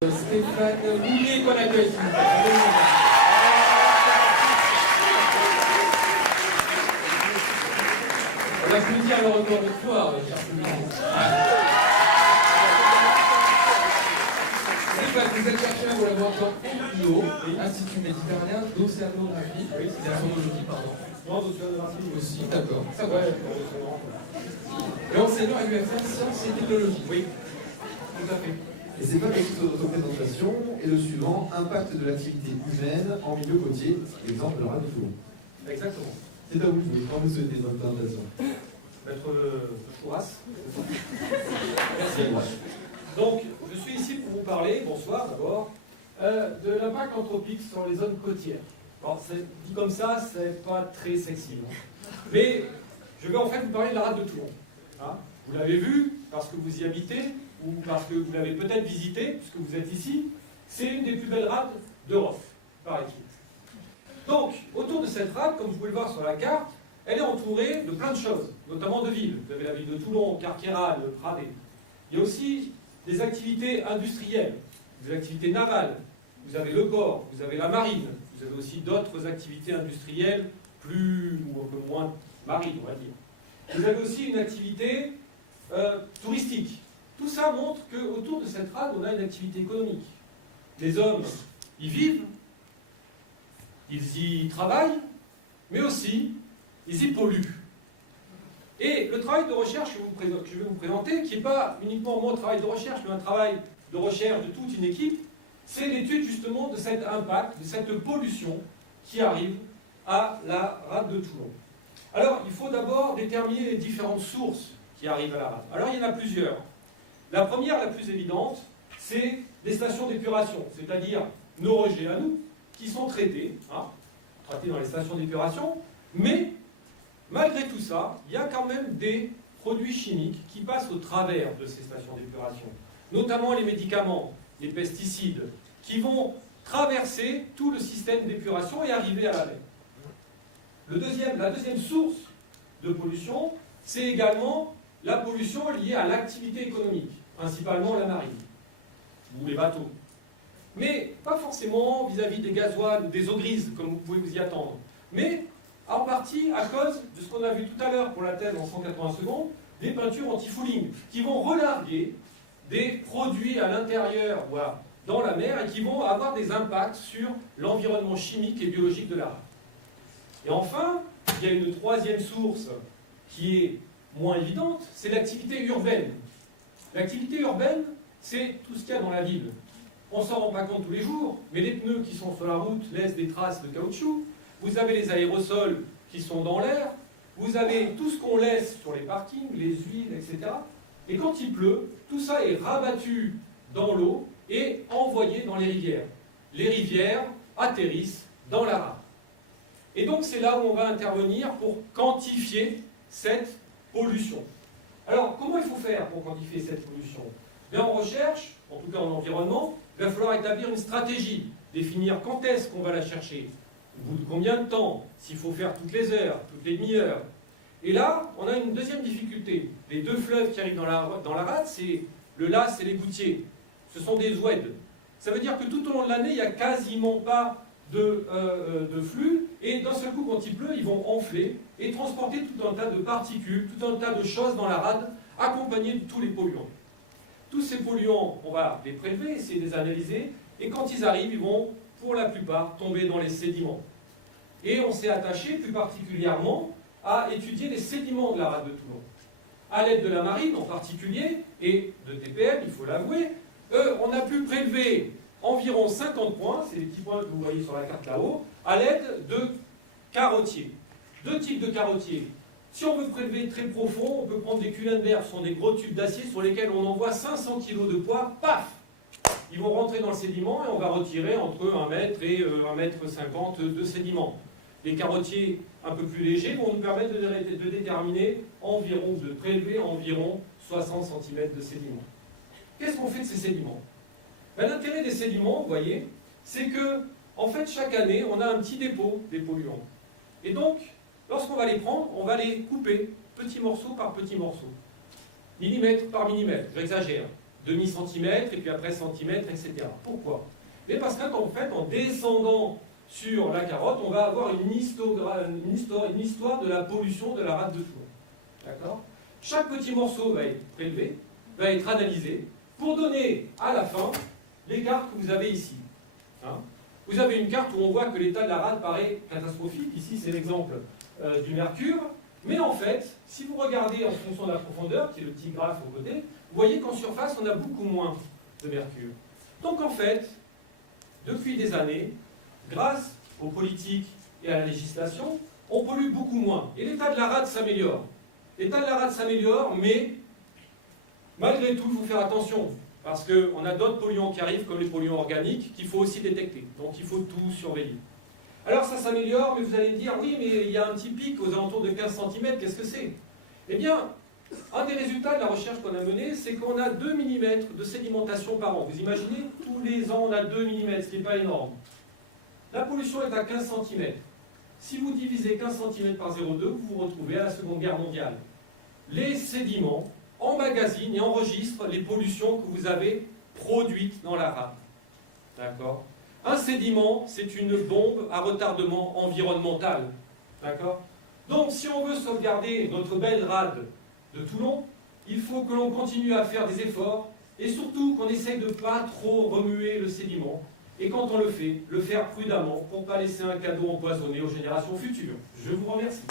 Stéphane, vous voulez qu'on accueille s'il vous plaît. On va plus dire le record de toi, cher public. Stéphane, vous êtes chercheur au laboratoire NIO, Institut méditerranéen d'océanographie. Oui, c'est d'océanographie, pardon. Non, d'océanographie aussi, d'accord. Ça va. Ouais, Et enseignant à l'UFR Sciences et Technologies. Oui, tout à fait. Et c'est pas quelque chose de représentation. Et le suivant, impact de l'activité humaine en milieu côtier, exemple de la radio Toulon. Exactement. C'est à vous de jouer, quand vous souhaitez dans la présentation. Maître Fouras. Merci. Donc, je suis ici pour vous parler, bonsoir d'abord, de l'impact anthropique sur les zones côtières. Alors, dit comme ça, c'est pas très sexy. Hein. Mais je vais en fait vous parler de la rade de Toulon. Hein, vous l'avez vu, parce que vous y habitez, ou parce que vous l'avez peut-être visité, puisque vous êtes ici. C'est une des plus belles rades d'Europe, paraît-il. Donc, autour de cette rade, comme vous pouvez le voir sur la carte, elle est entourée de plein de choses, notamment de villes. Vous avez la ville de Toulon, Carqueiranne, Pradé. Il y a aussi des activités industrielles, des activités navales. Vous avez le port, vous avez la marine, vous avez aussi d'autres activités industrielles plus ou un peu moins marines, on va dire. Vous avez aussi une activité touristique. Tout ça montre qu'autour de cette rade, on a une activité économique. Les hommes y vivent, ils y travaillent, mais aussi ils y polluent. Et le travail de recherche que je vais vous présenter, qui n'est pas uniquement mon travail de recherche, mais un travail de recherche de toute une équipe, c'est l'étude justement de cet impact, de cette pollution qui arrive à la rade de Toulon. Alors, il faut d'abord déterminer les différentes sources qui arrivent à la rade. Alors, il y en a plusieurs. La première, la plus évidente, c'est les stations d'épuration, c'est-à-dire nos rejets à nous, qui sont traités dans les stations d'épuration, mais malgré tout ça, il y a quand même des produits chimiques qui passent au travers de ces stations d'épuration, notamment les médicaments, les pesticides, qui vont traverser tout le système d'épuration et arriver à la mer. La deuxième source de pollution, c'est également la pollution liée à l'activité économique, principalement la marine, ou les bateaux. Mais pas forcément vis-à-vis des gasoils ou des eaux grises, comme vous pouvez vous y attendre, mais en partie à cause de ce qu'on a vu tout à l'heure pour la thèse en 180 secondes, des peintures anti-fouling, qui vont relarguer des produits à l'intérieur, voire dans la mer, et qui vont avoir des impacts sur l'environnement chimique et biologique de la rade. Et enfin, il y a une troisième source qui est moins évidente, c'est l'activité urbaine. L'activité urbaine, c'est tout ce qu'il y a dans la ville. On ne s'en rend pas compte tous les jours, mais les pneus qui sont sur la route laissent des traces de caoutchouc, vous avez les aérosols qui sont dans l'air, vous avez tout ce qu'on laisse sur les parkings, les huiles, etc. Et quand il pleut, tout ça est rabattu dans l'eau et envoyé dans les rivières. Les rivières atterrissent dans la rade. Et donc c'est là où on va intervenir pour quantifier cette pollution. Alors comment il faut faire pour quantifier cette pollution? Bien, en recherche, en tout cas en environnement, il va falloir établir une stratégie, définir quand est-ce qu'on va la chercher, au bout de combien de temps, s'il faut faire toutes les heures, toutes les demi-heures. Et là, on a une deuxième difficulté. Les deux fleuves qui arrivent dans la rade, c'est le Las et les Goutiers. Ce sont des oueds. Ça veut dire que tout au long de l'année, il n'y a quasiment pas de flux, et d'un seul coup, quand il pleut, ils vont enfler et transporter tout un tas de particules, tout un tas de choses dans la rade, accompagnés de tous les polluants. Tous ces polluants, on va les prélever, essayer de les analyser, et quand ils arrivent, ils vont, pour la plupart, tomber dans les sédiments. Et on s'est attaché plus particulièrement à étudier les sédiments de la rade de Toulon. À l'aide de la marine en particulier, et de TPM, il faut l'avouer, on a pu prélever environ 50 points, c'est les petits points que vous voyez sur la carte là-haut, à l'aide de carottiers. Deux types de carottiers. Si on veut prélever très profond, on peut prendre des Kulenberg, ce sont des gros tubes d'acier sur lesquels on envoie 500 kg de poids, paf! Ils vont rentrer dans le sédiment et on va retirer entre 1 mètre et 1,50 m de sédiment. Les carottiers un peu plus légers vont nous permettre de déterminer environ, de prélever environ 60 cm de sédiment. Qu'est-ce qu'on fait de ces sédiments? Ben, l'intérêt des sédiments, vous voyez, c'est que, en fait, chaque année, on a un petit dépôt des polluants. Et donc, lorsqu'on va les prendre, on va les couper, petit morceau par petit morceau. Millimètre par millimètre, j'exagère. demi-centimètre, et puis après centimètre, etc. Pourquoi? Mais parce qu'en fait, en descendant sur la carotte, on va avoir une histoire de la pollution de la rade de Toulon. D'accord? Chaque petit morceau va être prélevé, va être analysé, pour donner à la fin les cartes que vous avez ici. Hein? Vous avez une carte où on voit que l'état de la rade paraît catastrophique. Ici, c'est l'exemple du mercure. Mais en fait, si vous regardez en fonction de la profondeur, qui est le petit graphe au côté, vous voyez qu'en surface, on a beaucoup moins de mercure. Donc en fait, depuis des années, grâce aux politiques et à la législation, on pollue beaucoup moins. Et l'état de la rade s'améliore. L'état de la rade s'améliore, mais malgré tout, il faut faire attention. Parce qu'on a d'autres polluants qui arrivent, comme les polluants organiques, qu'il faut aussi détecter. Donc il faut tout surveiller. Alors ça s'améliore, mais vous allez me dire, oui, mais il y a un petit pic aux alentours de 15 cm, qu'est-ce que c'est? Eh bien, un des résultats de la recherche qu'on a menée, c'est qu'on a 2 mm de sédimentation par an. Vous imaginez, tous les ans, on a 2 mm, ce qui n'est pas énorme. La pollution est à 15 cm. Si vous divisez 15 cm par 0,2, vous vous retrouvez à la Seconde Guerre mondiale. Les sédiments emmagasinent et enregistrent les pollutions que vous avez produites dans la rade. D'accord? Un sédiment, c'est une bombe à retardement environnemental. D'accord? Donc, si on veut sauvegarder notre belle rade de Toulon, il faut que l'on continue à faire des efforts et surtout qu'on essaye de ne pas trop remuer le sédiment. Et quand on le fait, le faire prudemment pour ne pas laisser un cadeau empoisonné aux générations futures. Je vous remercie.